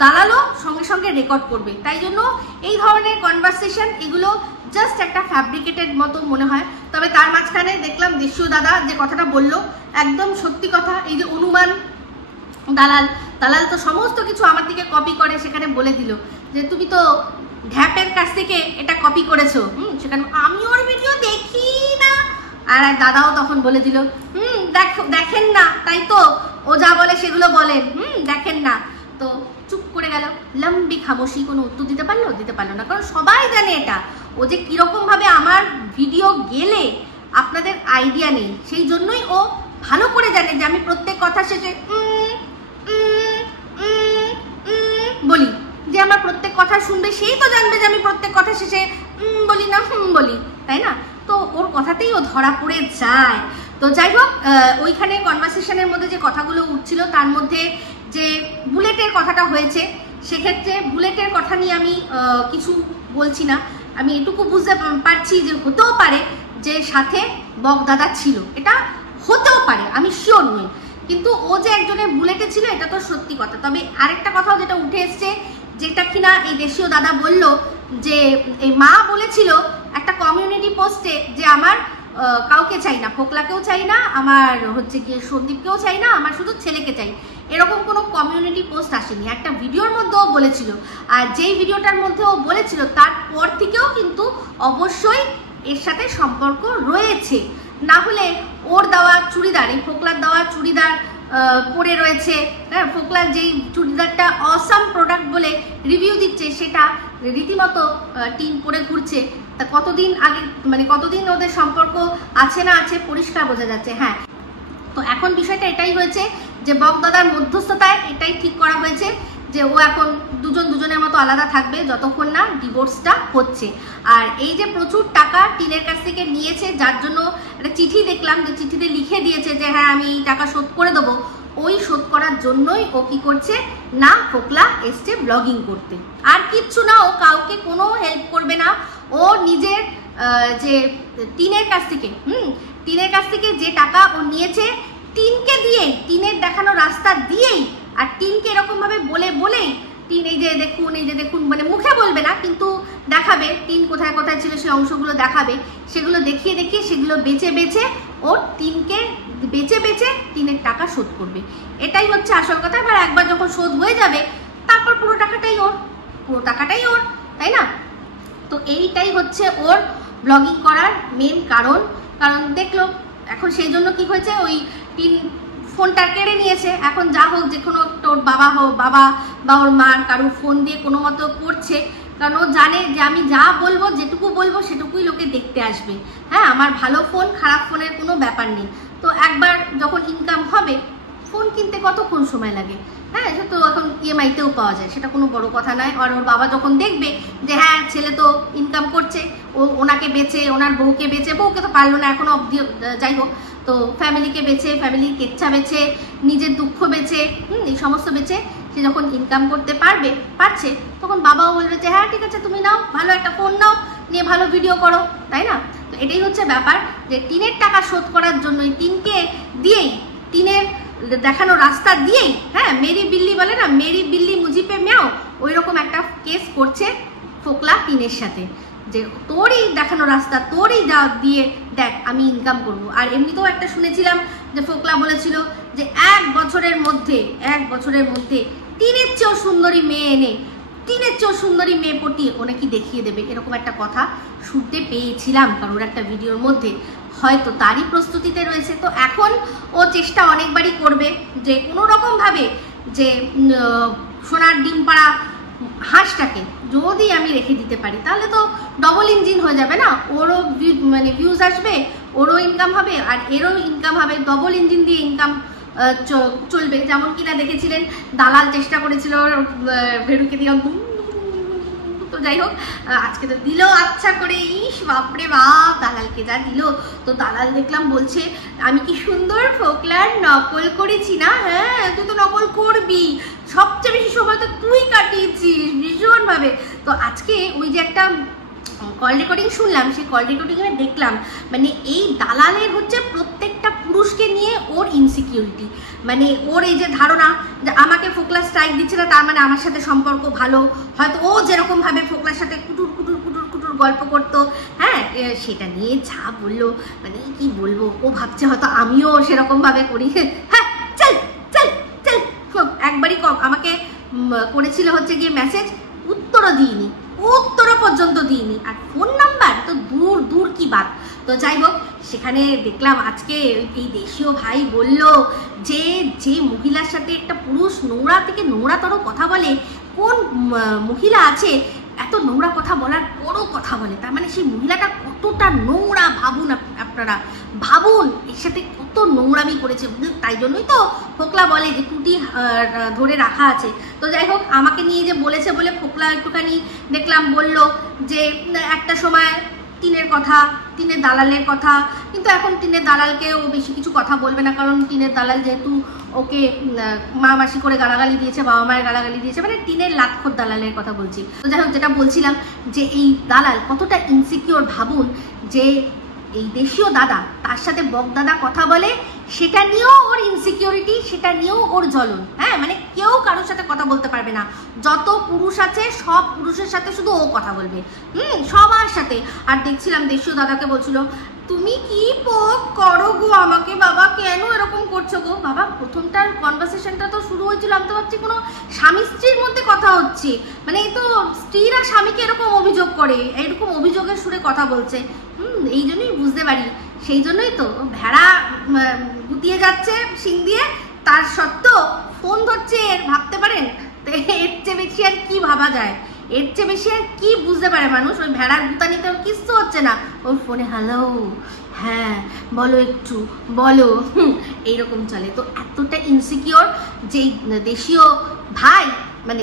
দালালও সঙ্গে সঙ্গে রেকর্ড করবে। তাই জন্য এই ধরনের কনভারসেশন এগুলো জাস্ট একটা ফ্যাব্রিকেটেড মতো মনে হয়। তবে তার মাঝখানে দেখলাম দেশীয় দাদা যে কথাটা বললো একদম সত্যি কথা। এই যে অনুমান, দালাল তো সমস্ত কিছু আমার দিকে কপি করে, সেখানে বলে দিল যে তুমি তো ঢ্যাপের কাছ থেকে এটা কপি করেছো। সেখানে আমি ওর ভিডিও দেখি না, আর দাদাও তখন বলে দিল দেখেন না, তাই তো ও যা বলে সেগুলো বলেন, দেখেন না। তো চুপ করে গেল, লম্বি খামোশি, কোনো উত্তর দিতে পারলো না, কারণ সবাই জানে এটা ও যে কিরকম ভাবে আমার ভিডিও গেলে আপনাদের আইডিয়া নেই। সেই জন্যই ও ভালো করে জানে যে আমি প্রত্যেক কথা শেষে বলি, যে আমার প্রত্যেক কথা শুনবে সেই তো জানবে যে আমি প্রত্যেক কথা শেষে বলি না বলি, তাই না? তো ওর কথাতেই ও ধরা পড়ে যায়। তো যাই হোক, ওইখানে কনভারসেশনের মধ্যে যে কথাগুলো উঠছিল তার মধ্যে যে বুলেটের কথাটা হয়েছে, সেক্ষেত্রে বুলেটের কথা নিয়ে আমি কিছু বলছি না। আমি এটুকু বুঝতে পারছি যে হতেও পারে যে সাথে বকদাদা ছিল, এটা হতেও পারে, আমি শিওর নই, কিন্তু ও যে একজনের বুলেটে ছিল এটা তো সত্যি কথা। তবে আরেকটা কথাও যেটা উঠে এসছে, যেটা কিনা এই দেশীয় দাদা বলল যে এই মা বলেছিল একটা কমিউনিটি পোস্টে যে আমার কাউকে চাই না, ফোকলাকেও চাই না, আমার হচ্ছে গিয়ে সন্দীপকেও চাই না, আমার শুধু ছেলেকে চাই, এরকম কোনো কমিউনিটি পোস্ট আসেনি। একটা ভিডিওর মধ্যেও বলেছিল, আর যেই ভিডিওটার মধ্যে ও বলেছিল তারপর থেকেও কিন্তু অবশ্যই এর সাথে সম্পর্ক রয়েছে, না হলে ওর দেওয়া চুড়িদার, এই ফোকলার দেওয়া চুড়িদার পরে রয়েছে, হ্যাঁ, ফোকলার যেই চুড়িদারটা অসাম প্রোডাক্ট বলে রিভিউ দিচ্ছে সেটা রীতিমতো টিম পরে ঘুরছে। তা কতদিন আগে, মানে কতদিন ওদের সম্পর্ক আছে না আছে পরিষ্কার বোঝা যাচ্ছে। হ্যাঁ, তো এখন বিষয়টা এটাই হয়েছে যে বকদাদার মধ্যস্থতায় এটাই ঠিক করা হয়েছে যে ও এখন দুজনের মতো আলাদা থাকবে যতক্ষণ না ডিভোর্সটা হচ্ছে। আর এই যে প্রচুর টাকা টিনের কাছ থেকে নিয়েছে, যার জন্য একটা চিঠি দেখলাম যে চিঠিতে লিখে দিয়েছে যে হ্যাঁ আমি এই টাকা শোধ করে দেবো, ওই শোধ করার জন্যই ও কি করছে না, ফোকলা এসছে ব্লগিং করতে, আর কিচ্ছু না। ও কাউকে কোনো হেল্প করবে না, ও নিজের যে টিনের কাছ থেকে যে টাকা ও নিয়েছে টিনকে দিয়েই, টিনের দেখানো রাস্তা দিয়েই, আর টিনকে এরকম ভাবে বলেই টিন এই যে দেখুন মানে মুখে বলবে না কিন্তু দেখাবে টিন কোথায় কোথায় ছিল, সেই অংশগুলো দেখাবে, সেগুলো দেখিয়ে সেগুলো বেচে ও টিনকে বেচে টিনের টাকা শোধ করবে। এটাই হচ্ছে আসল কথা। এবার একবার যখন শোধ হয়ে যাবে তারপর পুরো টাকাটাই ওর, তাই না? তো এইটাই হচ্ছে ওর ব্লগিং করার মেন কারণ দেখলো এখন সেই জন্য কি হয়েছে, ওই টিন ফোনটা কেড়ে নিয়েছে। এখন যা হোক, যে কোনো ওর বাবা বা ওর মার কারো ফোন দিয়ে কোনো মতো করছে, কারণ ও জানে যে আমি যা বলবো, যেটুকু বলবো সেটুকুই লোকে দেখতে আসবে। হ্যাঁ, আমার ভালো ফোন খারাপ ফোনের কোনো ব্যাপার নেই। তো একবার যখন ইনকাম হবে, ফোন কিনতে কতক্ষণ সময় লাগে, হ্যাঁ, সে তো এখন ইএমআইতেও পাওয়া যায়, সেটা কোনো বড় কথা নয়। আর ওর বাবা যখন দেখবে যে হ্যাঁ ছেলে তো ইনকাম করছে, ও ওনাকে বেচে, ওনার বউকে তো পারলো না এখনো অবধি, যাই হোক, তো ফ্যামিলিকে বেচে, ফ্যামিলির কেচ্ছা বেচে, নিজের দুঃখ বেচে, এই সমস্ত বেচে সে যখন ইনকাম করতে পারছে, তখন বাবাও বলবে যে হ্যাঁ ঠিক আছে তুমি নাও, ভালো একটা ফোন নাও, নিয়ে ভালো ভিডিও করো, তাই না? তো এটাই হচ্ছে ব্যাপার, যে টিনের টাকা শোধ করার জন্য টিনকে দিয়েই, টিনের দেখানো রাস্তা দিয়েই, হ্যাঁ, মেরি বিল্লি বলে না, মেরি বিল্লি মুঝি পে ম্যাও, ওই রকম একটা কেস করছে ফোকলা টিনের সাথে, যে তোরই দেখানো রাস্তা, তোরই দিয়ে দেখ আমি ইনকাম করব। আর এমনিতেও একটা শুনেছিলাম যে ফোকলা বলেছিল যে এক বছরের মধ্যে টিনের চেয়েও সুন্দরী মেয়ে পটিয়ে ও নাকি দেখিয়ে দেবে, এরকম একটা কথা শুনতে পেয়েছিলাম কারোর একটা ভিডিওর মধ্যে, হয়তো তারই প্রস্তুতিতে রয়েছে। তো এখন ও চেষ্টা অনেকবারই করবে যে কোনো রকমভাবে যে সোনার ডিম পাড়া হাঁসটাকে যদি আমি রেখে দিতে পারি, তাহলে তো ডবল ইঞ্জিন হয়ে যাবে না, ওরও মানে ভিউজ আসবে, ওরও ইনকাম হবে, আর এরও ইনকাম হবে, ডবল ইঞ্জিন দিয়ে ইনকাম চলবে। যেমন কিনা দেখেছিলেন দালাল চেষ্টা করেছিল ভেড়ুকে দিয়ে, তো যাই হোক আজকে তো দিল আচ্ছা করে, ইস বাপরে বাপ দালালকে যা দিল। তো দালাল দেখলাম বলছে আমি কি সুন্দর ফোকলার নকল করেছি না, হ্যাঁ তুই তো নকল করবি, সবচেয়ে বেশি সময় তো তুই কাটিয়েছিস ভীষণভাবে, তো আজকে ওই যে একটা কল রেকর্ডিং শুনলাম, সেই কল রেকর্ডিংয়ে দেখলাম মানে এই দালালের হচ্ছে প্রত্যেকটা পুরুষকে নিয়ে ওর ইনসিকিউরিটি, মানে ওর এই যে ধারণা যে আমাকে ফোকলা স্ট্রাইক দিচ্ছে না তার মানে আমার সাথে সম্পর্ক ভালো, হয়তো ও যেরকমভাবে ফোকলার সাথে কুটুর কুটুর কুটুর কুটুর গল্প করতো, হ্যাঁ সেটা নিয়ে যা বললো মানে কি বলবো, ও ভাবছে হয়তো আমিও সেরকমভাবে করি। হ্যাঁ চল চল চল, একবারই আমাকে করেছিল হচ্ছে গিয়ে মেসেজ, উত্তরও দিইনি, উত্তরও পর্যন্ত দিইনি, আর ফোন নাম্বার তো দূর দূর কি বাত। তো যাই হোক, সেখানে দেখলাম আজকে এই দেশীয় ভাই বলল যে যে মহিলার সাথে একটা পুরুষ নোংরা থেকে নোংরাতর কথা বলে, কোন মহিলা আছে এত নোংরা কথা বলার পরও কথা বলে, তার মানে সেই মহিলাটা কতটা নোংরা ভাবুন আপনারা, ভাবুন এর সাথে কত নোংরামি করেছে। তাই জন্যই তো ফোকলা বলে যে টুটি ধরে রাখা আছে। তো যাই হোক, আমাকে নিয়ে যে বলেছে বলে ফোকলা একটুখানি দেখলাম বলল যে একটা সময় টিনের কথা, টিনের দালালের কথা, কিন্তু এখন টিনের দালালকে ও বেশি কিছু কথা বলবে না, কারণ টিনের দালাল যেহেতু ওকে মা মাসি করে গালাগালি দিয়েছে, বাবা মায়ের গালাগালি দিয়েছে, মানে টিনের লাখখোর দালালের কথা বলছি। তো যাই হোক, যেটা বলছিলাম যে এই দালাল কতটা ইনসিকিওর ভাবুন, যে এই দেশীয় দাদা তার সাথে বকদাদা কথা বলে, সেটা নিয়েও ওর ইনসিকিউরিটি, সেটা নিয়েও ওর জ্বলন। হ্যাঁ মানে কেউ কারোর সাথে কথা বলতে পারবে না, যত পুরুষ আছে সব পুরুষের সাথে শুধু ও কথা বলবে, সবার সাথে। আর দেখছিলাম দেশীয় দাদাকে বলছিল, তুমি কি পোক করো গো আমাকে, বাবা কেন এরকম করছো গো বাবা। প্রথমটার কনভারসেশনটা তো শুরু হয়েছিল, আমি তো ভাবছি কোনো স্বামী স্ত্রীর মধ্যে কথা হচ্ছে, মানে এই তো স্ত্রীরা স্বামীকে এরকম অভিযোগ করে, এরকম অভিযোগের সুরে কথা বলছে। এই জন্যই বুঝতে পারি, সেই জন্যই তো ভেড়া গুটিয়ে যাচ্ছে শিং দিয়ে, তার সত্ত্বেও ফোন ধরছে, ভাবতে পারেন এর চেয়ে বেশি আর কি ভাবা যায়, এর চেয়ে বেশি আর কি বুঝতে পারে মানুষ। ওই ভেড়ার গুতানিতে ওর কিচ্ছু হচ্ছে না, ওর ফোনে হ্যালো, হ্যাঁ বলো একটু বলো, এইরকম চলে। তো এতটা ইনসিকিওর যে দেশীয় ভাই, মানে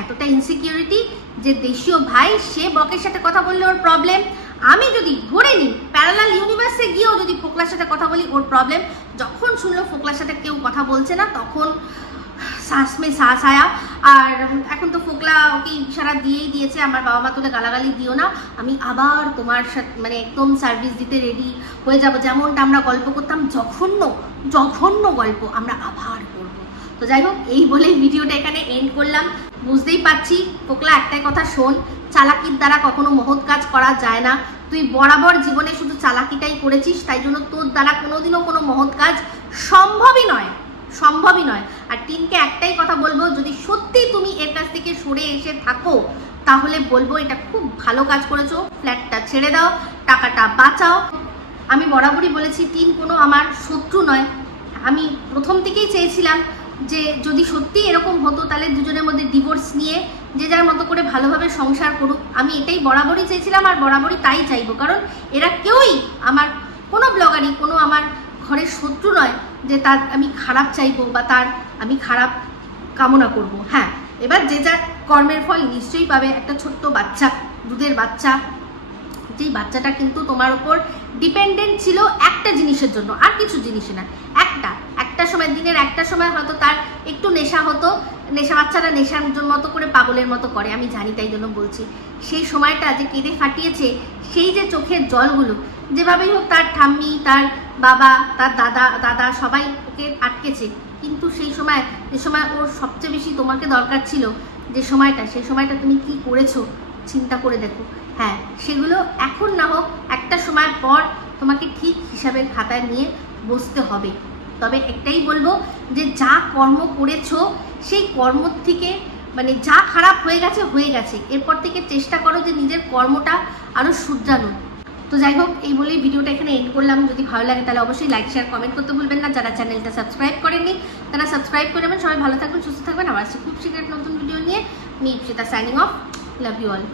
এতটা ইনসিকিউরিটি যে দেশীয় ভাই সে বকের সাথে কথা বললে ওর প্রবলেম। আমি যদি ধরে নিই প্যারালাল ইউনিভার্সে গিয়েও যদি ফোকলার সাথে কথা বলি ওর প্রবলেম। যখন শুনলো ফোকলার সাথে কেউ কথা বলছে না, তখন শ্বাস মে শ্বাস আয়া। আর এখন তো ফোকলা ওকে ইশারা দিয়েই দিয়েছে, আমার বাবা মা তোলে গালাগালি দিও না, আমি আবার তোমার সাথে মানে একদম সার্ভিস দিতে রেডি হয়ে যাব, যেমনটা আমরা গল্প করতাম, জঘন্য জঘন্য গল্প আমরা আবার করবো। তো যাই হোক, এই বলেই ভিডিওটা এখানে এন্ড করলাম। বুঝতেই পারছি ফোকলা একটাই কথা শোন, চালাকির দ্বারা কখনো মহৎ কাজ করা যায় না। তুই বরাবর জীবনে শুধু চালাকিটাই করেছিস, তাই জন্য তোর দ্বারা কোনোদিনও কোনো মহৎ কাজ সম্ভবই নয়, সম্ভবই নয়। আর টিনকে একটাই কথা বলবো, যদি সত্যি তুমি এর কাছ থেকে সরে এসে থাকো তাহলে বলবো এটা খুব ভালো কাজ করেছো, ফ্ল্যাটটা ছেড়ে দাও, টাকাটা বাঁচাও। আমি বরাবরই বলেছি টিন কোনো আমার শত্রু নয়, আমি প্রথম থেকেই চেয়েছিলাম যে যদি সত্যি এরকম হতো তাহলে দুজনের মধ্যে ডিভোর্স নিয়ে যে যার মতো করে ভালোভাবে সংসার করুক। আমি এটাই বরাবরই চেয়েছিলাম আর বরাবরই তাই চাইবো, কারণ এরা কেউই আমার কোনো ব্লগারই কোনো আমার ঘরের শত্রু নয় যে তার আমি খারাপ চাইবো বা তার আমি খারাপ কামনা করব। হ্যাঁ, এবার যে যার কর্মের ফল নিশ্চয়ই পাবে। একটা ছোট্ট বাচ্চা, দুধের বাচ্চা, যেই বাচ্চাটা কিন্তু তোমার উপর ডিপেন্ডেন্ট ছিল একটা জিনিসের জন্য, আর কিছু জিনিসে না, একটা সময় দিনের একটা সময় হয়তো তার একটু নেশা হতো, নেশা বাচ্চারা নেশার মতো করে পাগলের মতো করে, আমি জানি, তাই জন্য বলছি। সেই সময়টা যে কেঁদে ফাটিয়েছে, সেই যে চোখের জলগুলো, যেভাবেই হোক তার ঠাম্মি, তার বাবা, তার দাদা সবাই ওকে আটকেছে, কিন্তু সেই সময় যে সময় ওর সবচেয়ে বেশি তোমাকে দরকার ছিল, যে সময়টা, সেই সময়টা তুমি কি করেছো চিন্তা করে দেখো। হ্যাঁ, সেগুলো এখন না হোক, একটা সময় পর তোমাকে ঠিক হিসাবের খাতায় নিয়ে বসতে হবে। তবে একটাই বলবো যে যা কর্ম করেছো সেই কর্ম থেকে মানে যা খারাপ হয়ে গেছে, এরপর থেকে চেষ্টা করো যে নিজের কর্মটা আরও শুধরানো। তো যাই হোক, এই বলেই ভিডিওটা এখানে এন্ড করলাম। যদি ভালো লাগে তাহলে অবশ্যই লাইক শেয়ার কমেন্ট করতে ভুলবেন না। যারা চ্যানেলটা সাবস্ক্রাইব করেননি তারা সাবস্ক্রাইব করে নেবেন। সবাই ভালো থাকবেন, সুস্থ থাকবেন। আবার আসছি খুব শীঘ্র নতুন ভিডিও নিয়ে। আমি Ipsita signing off. Love you all.